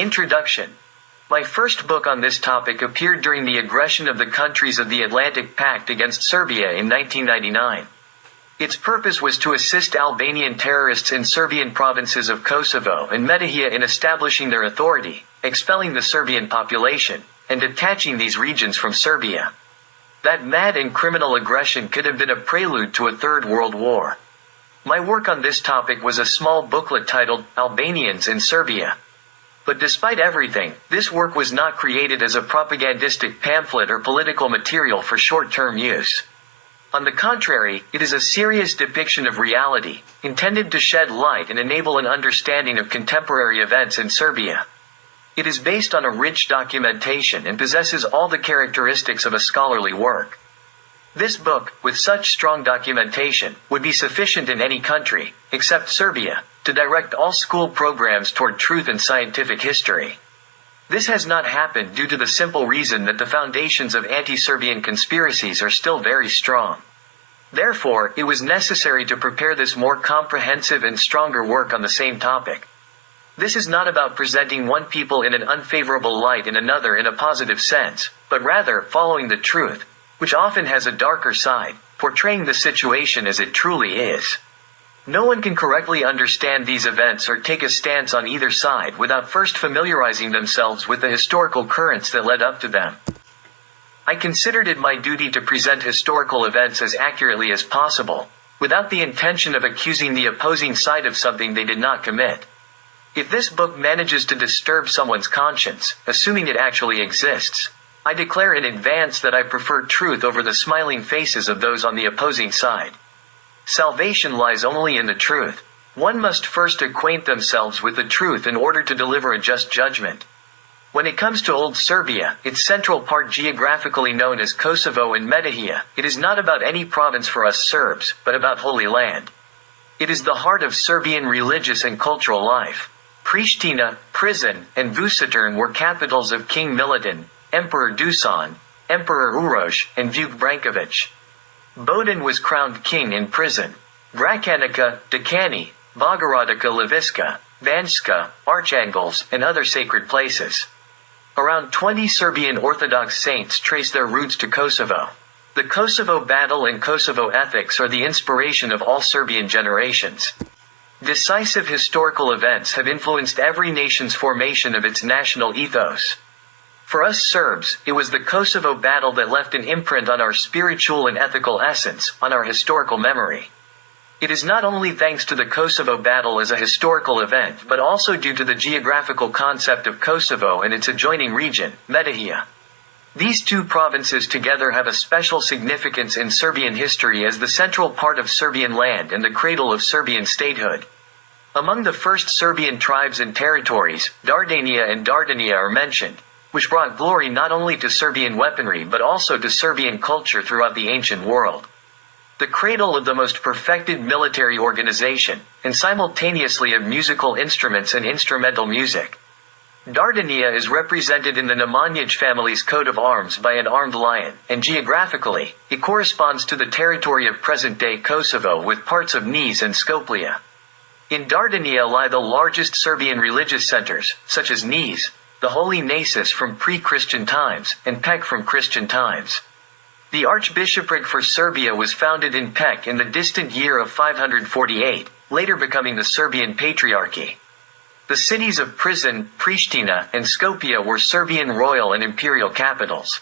Introduction. My first book on this topic appeared during the aggression of the countries of the Atlantic Pact against Serbia in 1999. Its purpose was to assist Albanian terrorists in Serbian provinces of Kosovo and Metohija in establishing their authority, expelling the Serbian population, and detaching these regions from Serbia. That mad and criminal aggression could have been a prelude to a Third World War. My work on this topic was a small booklet titled, Albanians in Serbia. But despite everything, this work was not created as a propagandistic pamphlet or political material for short-term use. On the contrary, it is a serious depiction of reality, intended to shed light and enable an understanding of contemporary events in Serbia. It is based on a rich documentation and possesses all the characteristics of a scholarly work. This book, with such strong documentation, would be sufficient in any country, except Serbia, to direct all school programs toward truth and scientific history. This has not happened due to the simple reason that the foundations of anti-Serbian conspiracies are still very strong. Therefore, it was necessary to prepare this more comprehensive and stronger work on the same topic. This is not about presenting one people in an unfavorable light and another in a positive sense, but rather following the truth, which often has a darker side, portraying the situation as it truly is. No one can correctly understand these events or take a stance on either side without first familiarizing themselves with the historical currents that led up to them. I considered it my duty to present historical events as accurately as possible, without the intention of accusing the opposing side of something they did not commit. If this book manages to disturb someone's conscience, assuming it actually exists, I declare in advance that I prefer truth over the smiling faces of those on the opposing side. Salvation lies only in the truth. One must first acquaint themselves with the truth in order to deliver a just judgment. When it comes to Old Serbia, its central part geographically known as Kosovo and Metohija, it is not about any province for us Serbs, but about Holy Land. It is the heart of Serbian religious and cultural life. Pristina, Prizren, and Vučitrn were capitals of King Milutin, Emperor Dusan, Emperor Uroš, and Vuk Branković. Bodin was crowned king in Prizren. Gračanica, Dekani, Bogorodica Leviska, Banjska, Archangels, and other sacred places. Around 20 Serbian Orthodox saints trace their roots to Kosovo. The Kosovo battle and Kosovo ethics are the inspiration of all Serbian generations. Decisive historical events have influenced every nation's formation of its national ethos. For us Serbs, it was the Kosovo battle that left an imprint on our spiritual and ethical essence, on our historical memory. It is not only thanks to the Kosovo battle as a historical event but also due to the geographical concept of Kosovo and its adjoining region, Metohija. These two provinces together have a special significance in Serbian history as the central part of Serbian land and the cradle of Serbian statehood. Among the first Serbian tribes and territories, Dardania and Dardania are mentioned, which brought glory not only to Serbian weaponry but also to Serbian culture throughout the ancient world. The cradle of the most perfected military organization, and simultaneously of musical instruments and instrumental music. Dardania is represented in the Nemanjić family's coat of arms by an armed lion, and geographically, it corresponds to the territory of present-day Kosovo with parts of Niš and Skopje. In Dardania lie the largest Serbian religious centers, such as Niš, the Holy Nasis from pre-Christian times, and Pek from Christian times. The Archbishopric for Serbia was founded in Pek in the distant year of 548, later becoming the Serbian Patriarchy. The cities of Prizren, Pristina, and Skopje were Serbian royal and imperial capitals.